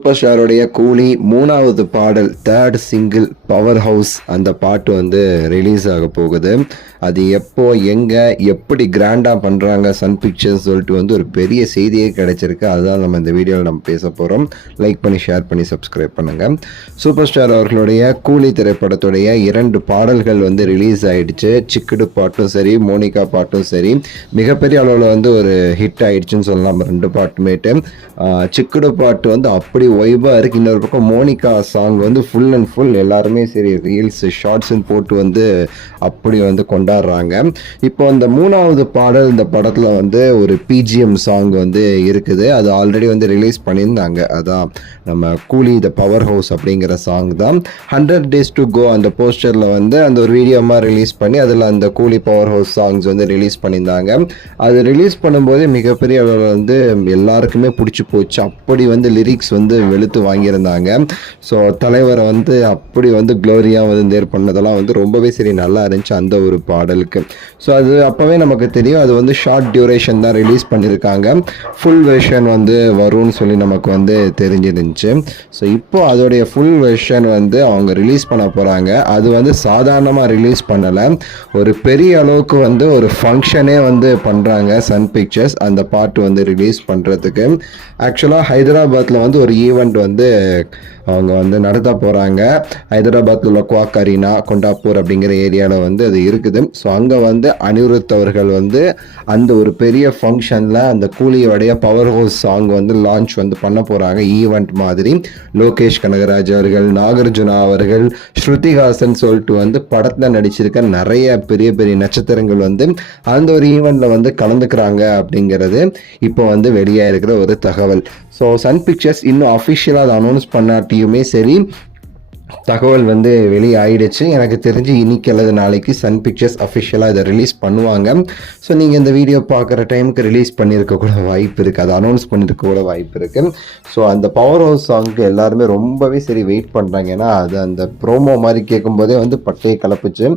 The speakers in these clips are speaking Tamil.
சூப்பர் ஸ்டாரோடைய கூலி 3வது பாடல் தேர்ட் சிங்கிள் பவர் ஹவுஸ் அந்த பாட்டு வந்து ரிலீஸ் ஆக போகுது. அது எப்போ எங்கே எப்படி கிராண்டாக பண்ணுறாங்க சன் பிக்சர்ஸ் சொல்லிட்டு வந்து ஒரு பெரிய செய்தியே கிடைச்சிருக்கு. அதுதான் நம்ம இந்த வீடியோவில் நம்ம பேச போகிறோம். லைக் பண்ணி ஷேர் பண்ணி சப்ஸ்கிரைப் பண்ணுங்கள். சூப்பர் ஸ்டார் அவர்களுடைய கூலி திரைப்படத்துடைய 2 பாடல்கள் வந்து ரிலீஸ் ஆகிடுச்சு. சிக்குடு பாட்டும் சரி மோனிகா பாட்டும் சரி மிகப்பெரிய அளவில் வந்து ஒரு ஹிட் ஆகிடுச்சுன்னு சொல்லலாம் 2 பாட்டுமேட்டு. சிக்குடு பாட்டு வந்து அப்படி வைபாக இருக்குது. இன்னொரு பக்கம் மோனிகா சாங் வந்து ஃபுல் அண்ட் ஃபுல் எல்லாருமே சரி ரீல்ஸ் ஷார்ட்ஸ்ன்னு போட்டு வந்து அப்படி வந்து கொண்டாடுறாங்க. இப்போ அந்த 3வது பாடல் இந்த படத்தில் வந்து ஒரு பிஜிஎம் சாங் வந்து இருக்குது. அது ஆல்ரெடி வந்து ரிலீஸ் பண்ணியிருந்தாங்க. அதான் நம்ம கூலி த பவர் ஹவுஸ் அப்படிங்கிற சாங் தான். 100 days to go அந்த போஸ்டரில் வந்து அந்த ஒரு வீடியோமாக ரிலீஸ் பண்ணி அதில் அந்த கூலி பவர் ஹவுஸ் சாங்ஸ் வந்து ரிலீஸ் பண்ணியிருந்தாங்க. அது ரிலீஸ் பண்ணும்போது மிகப்பெரிய அளவில் வந்து எல்லாருக்குமே பிடிச்சி போச்சு. அப்படி வந்து லிரிக்ஸ் வந்து வெளுத்து வாங்கியிருந்தாங்க. ஸோ தலைவரை வந்து அப்படி வந்து க்ளோரியாக வந்து தேர் பண்ணதெல்லாம் வந்து ரொம்பவே சரி நல்லா இருந்துச்சு அந்த ஒரு பாடலுக்கு. ஸோ அது அப்போவே நமக்கு தெரியும் அது வந்து ஷார்ட் டியூரேஷன் தான் ரிலீஸ் பண்ணியிருக்காங்க. ஃபுல் வெர்ஷன் வந்து வரும்னு சொல்லி நமக்கு வந்து தெரிஞ்சிருந்துச்சு. ஸோ இப்போ அதோடைய ஃபுல் வெர்ஷன் வந்து அவங்க ரிலீஸ் பண்ண போகிறாங்க. அது வந்து சாதாரணமாக ரிலீஸ் பண்ணலை, ஒரு பெரிய அளவுக்கு வந்து ஒரு ஃபங்க்ஷனே வந்து பண்ணுறாங்க சன் பிக்சர்ஸ் அந்த பாட்டு வந்து ரிலீஸ் பண்ணுறதுக்கு. ஆக்சுவலாக ஹைதராபாத்தில் வந்து ஒரு ஈவெண்ட் வந்து அவங்க வந்து நடத்த போகிறாங்க. ஹைதராபாத்தில் உள்ள குவாக் அரினா கொண்டாப்பூர் அப்படிங்கிற ஏரியாவில் வந்து அது இருக்குது. ஸோ அங்கே வந்து அனிருத் அவர்கள் வந்து அந்த ஒரு பெரிய ஃபங்க்ஷனில் அந்த கூலியோடைய பவர் ஹவுஸ் சாங் வந்து லான்ச் வந்து பண்ண போகிறாங்க ஈவெண்ட் மாதிரி. லோகேஷ் கனகராஜ் அவர்கள், நாகார்ஜுனா அவர்கள், ஸ்ருதிஹாசன் சொல்லிட்டு வந்து படத்தில் நடிச்சிருக்க நிறைய பெரிய பெரிய நட்சத்திரங்கள் வந்து அந்த ஒரு ஈவெண்ட்டில் வந்து கலந்துக்கிறாங்க அப்படிங்கிறது இப்போ வந்து வெளியாக இருக்கிற ஒரு தகவல். ஸோ சன் பிக்சர்ஸ் இன்னும் அஃபிஷியலாக அதை அனௌன்ஸ் பண்ணாட்டியுமே சரி தகவல் வந்து வெளியே ஆயிடுச்சு. எனக்கு தெரிஞ்சு இன்னைக்கு அல்லது நாளைக்கு சன் பிக்சர்ஸ் அஃபிஷியலாக இதை ரிலீஸ் பண்ணுவாங்க. ஸோ நீங்கள் இந்த வீடியோ பார்க்குற டைமுக்கு ரிலீஸ் பண்ணியிருக்க கூட வாய்ப்பு இருக்குது, அதை அனௌன்ஸ் பண்ணியிருக்க கூட வாய்ப்பு இருக்குது. ஸோ அந்த பவர் ஹவுஸ் சாங்க்கு எல்லாருமே ரொம்பவே சரி வெயிட் பண்ணுறாங்க. ஏன்னா அது அந்த ப்ரோமோ மாதிரி கேட்கும்போதே வந்து பட்டையை கலப்புச்சு.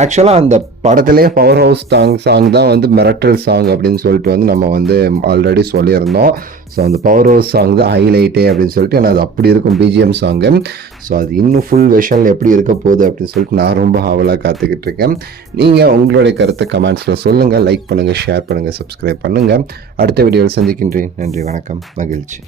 ஆக்சுவலாக அந்த படத்திலே பவர் ஹவுஸ் சாங் தான் வந்து மிரட்டல் சாங் அப்படின்னு சொல்லிட்டு வந்து நம்ம வந்து ஆல்ரெடி சொல்லியிருந்தோம். ஸோ அந்த பவர் ஹவுஸ் சாங் தான் ஹைலைட்டே அப்படின்னு சொல்லிட்டு, ஏன்னா அது அப்படி இருக்கும் பிஜிஎம் சாங்கு. ஸோ அது இன்னும் ஃபுல் வெர்ஷனில் எப்படி இருக்க போகுது அப்படின்னு சொல்லிட்டு நான் ரொம்ப ஆவலாக காத்துக்கிட்டு இருக்கேன். நீங்கள் உங்களுடைய கருத்தை கமெண்ட்ஸில் சொல்லுங்கள். லைக் பண்ணுங்கள், ஷேர் பண்ணுங்கள், சப்ஸ்கிரைப் பண்ணுங்கள். அடுத்த வீடியோவில் சந்திக்கின்றேன். நன்றி, வணக்கம், மகிழ்ச்சி.